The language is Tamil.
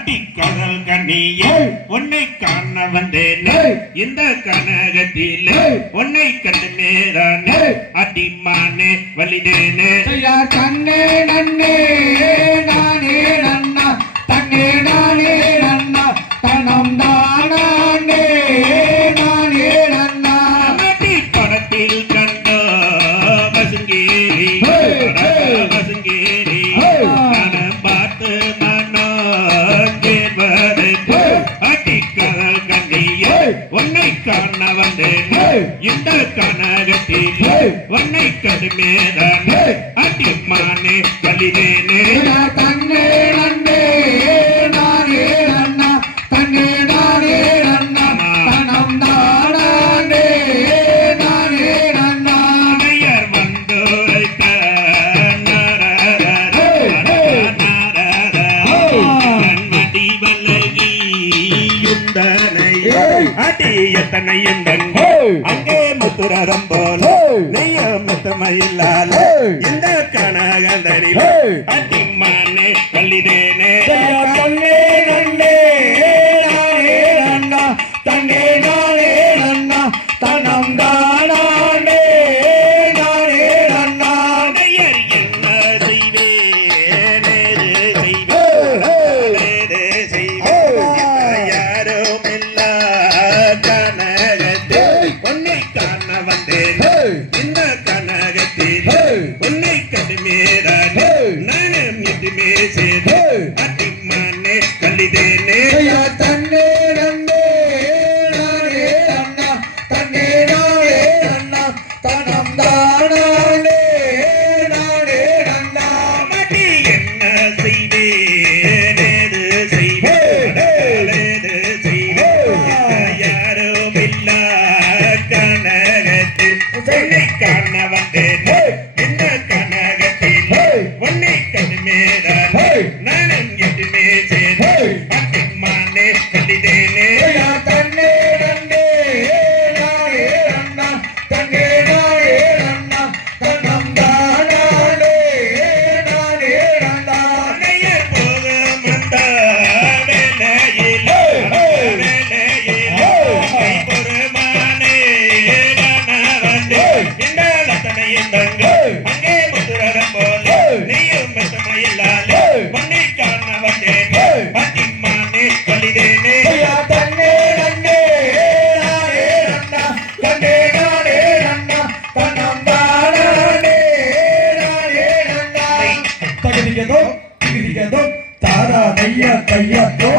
அட்டி கடல் கண்ணியே உன்னை காண வந்தேனே. இந்த கனகத்திலே உன்னை கண்டு நேரானே அடிமானே வலிதேனே. கண்ணே. உன்னை காண வந்தேனே. இந்த கனகத்திலே உன்னை கடுமேதானே அடிமானே ஐயா கண்ணே நன்னே நானே நன்னா. தன்னே நானே நன்னா. தனம் தானே நானே நன்னா. அடையர் வந்துரைத்த நன்மதி வல்லகி யுந்தனை அடி எத்தனை எந்தங்க அங்கே முத்துரதம் போல நெய்ய முத்தமையில்லால இந்த கனகந்தனில் அடி மானே கல்லிதேனே கல்லிதேனே ஐயா தன்னே நன்னே நானே நன்னா தன்னே நானே நன்னா தனம் தானே நானே நன்னா மடி என்ன செய்வேன் ஏது செய்வேன் ஏது செய்வேன் யாரும் இல்லா கனகத்தில். உன்னை லத்தனையின் தங்கு, அங்கே முத்துரகம் போல, நீயும் மெத்தமையில்லாலே, உன்னை காண வந்தேனே, கலிதேனே. ஐயா தன்னே நன்னே நானே நன்னா. தன்னே நானே நன்னா. தனம் தானே நானே நன்னா. தாரா தையா தையா தோ